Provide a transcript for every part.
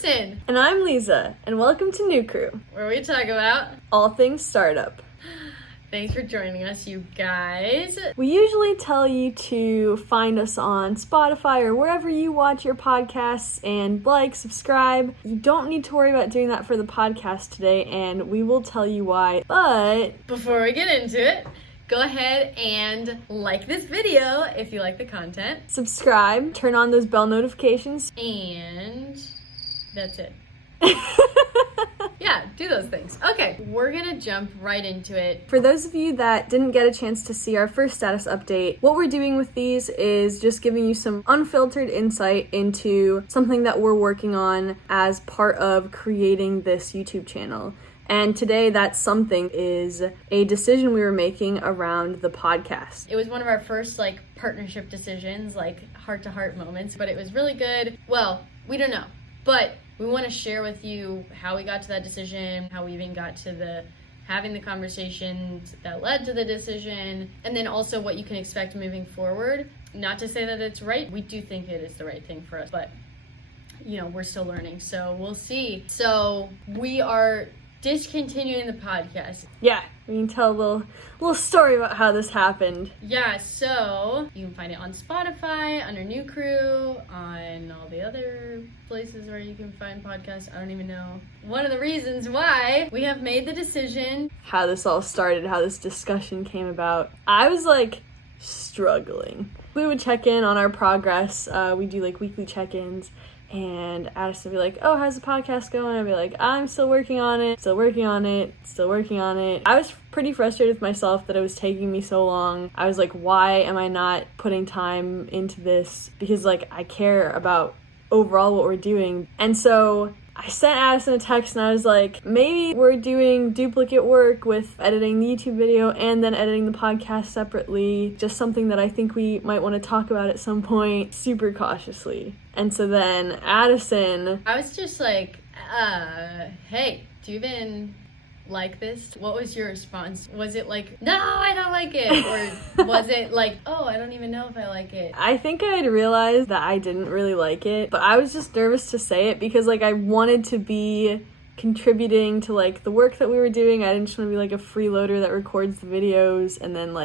Addison! And I'm Liza, and welcome to Neucrew, where we talk about all things startup. Thanks for joining us, you guys. We usually tell you to find us on Spotify or wherever you watch your podcasts and subscribe. You don't need to worry about doing that for the podcast today, and we will tell you why. But before we get into it, go ahead and like this video if you like the content. Subscribe, turn on those bell notifications. And that's it. Yeah, do those things. Okay, we're gonna jump right into it. For those of you that didn't get a chance to see our first status update, what we're doing with these is just giving you some unfiltered insight into something that we're working on as part of creating this YouTube channel. And today that something is a decision we were making around the podcast. It was one of our first partnership decisions, heart-to-heart moments, but it was really good. Well, we don't know, but we want to share with you how we got to that decision, how we even got to having the conversations that led to the decision, and then also what you can expect moving forward. Not to say that it's right. We do think it is the right thing for us, but we're still learning, so we'll see. So we are discontinuing the podcast. Yeah, we can tell a little story about how this happened. Yeah, so you can find it on Spotify, under neucrew, on all the other places where you can find podcasts. I don't even know. One of the reasons why we have made the decision. How this all started, how this discussion came about. I was struggling. We would check in on our progress. We do weekly check-ins. And Addison would be like, oh, how's the podcast going? I'd be like, I'm still working on it. I was pretty frustrated with myself that it was taking me so long. I was like, why am I not putting time into this? Because I care about overall what we're doing. And so I sent Addison a text and I was like, maybe we're doing duplicate work with editing the YouTube video and then editing the podcast separately. Just something that I think we might want to talk about at some point, super cautiously. And so then Addison... I was just like, hey, do you even like this? What was your response? Was it no, I don't like it? Or was it oh, I don't even know if I like it? I think I had realized that I didn't really like it, but I was just nervous to say it because I wanted to be contributing to the work that we were doing. I didn't just want to be a freeloader that records the videos and then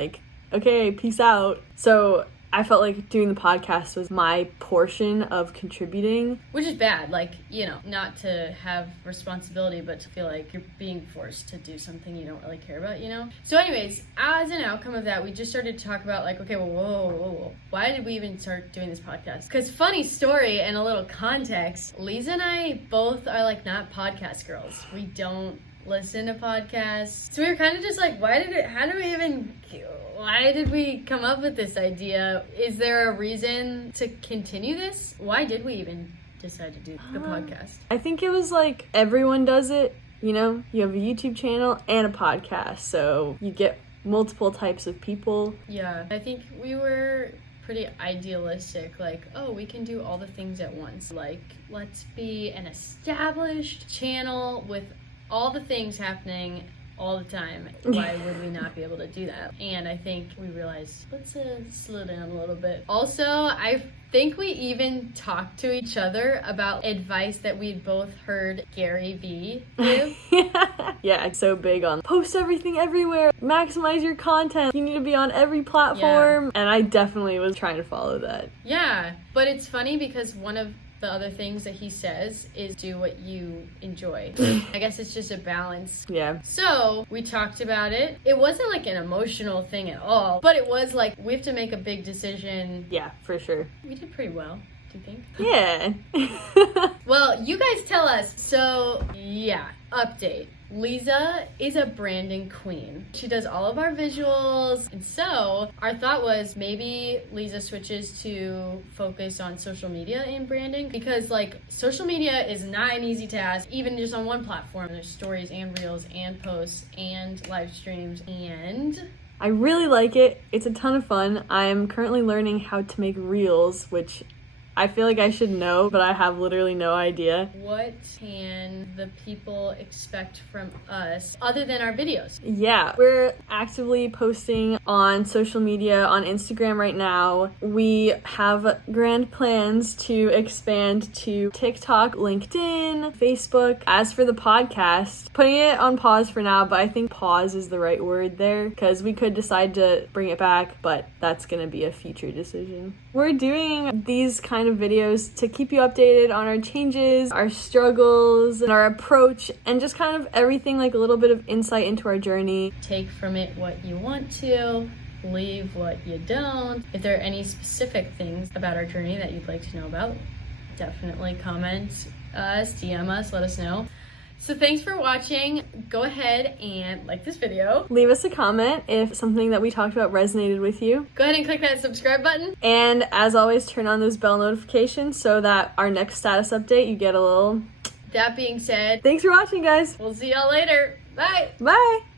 okay, peace out. So I felt like doing the podcast was my portion of contributing. Which is bad, not to have responsibility, but to feel like you're being forced to do something you don't really care about, So anyways, as an outcome of that, we just started to talk about okay, well, whoa. Why did we even start doing this podcast? Because funny story and a little context, Liza and I both are not podcast girls. We don't listen to podcasts. So we were kind of just why did we come up with this idea? Is there a reason to continue this? Why did we even decide to do the podcast? I think it was everyone does it, you have a YouTube channel and a podcast, so you get multiple types of people. Yeah, I think we were pretty idealistic, we can do all the things at once. Let's be an established channel with all the things happening all the time. Why would we not be able to do that? And I think we realized, let's slow down a little bit. Also, I think we even talked to each other about advice that we'd both heard Gary Vee give. Yeah, I'm so big on post everything everywhere, maximize your content, you need to be on every platform. Yeah. And I definitely was trying to follow that. Yeah, but it's funny because one of the other things that he says is do what you enjoy. I guess it's just a balance. Yeah. So we talked about it. It wasn't an emotional thing at all, but it was we have to make a big decision. Yeah, for sure. We did pretty well, do you think? Yeah. Well, you guys tell us. So yeah, update. Liza is a branding queen. She does all of our visuals. And so our thought was maybe Liza switches to focus on social media and branding because social media is not an easy task, even just on one platform. There's stories and reels and posts and live streams and... I really like it. It's a ton of fun. I am currently learning how to make reels, which I feel like I should know, but I have literally no idea. What can the people expect from us other than our videos? Yeah, we're actively posting on social media, on Instagram right now. We have grand plans to expand to TikTok, LinkedIn, Facebook. As for the podcast, putting it on pause for now, but I think pause is the right word there because we could decide to bring it back, but that's gonna be a future decision. We're doing these kind of videos to keep you updated on our changes, our struggles, and our approach, and just kind of everything, like a little bit of insight into our journey. Take from it what you want to, leave what you don't. If there are any specific things about our journey that you'd like to know about, definitely comment us, DM us, let us know. So thanks for watching. Go ahead and like this video. Leave us a comment if something that we talked about resonated with you. Go ahead and click that subscribe button. And as always, turn on those bell notifications so that our next status update, you get a little... That being said, Thanks for watching, guys. we'll see y'all later. Bye. Bye.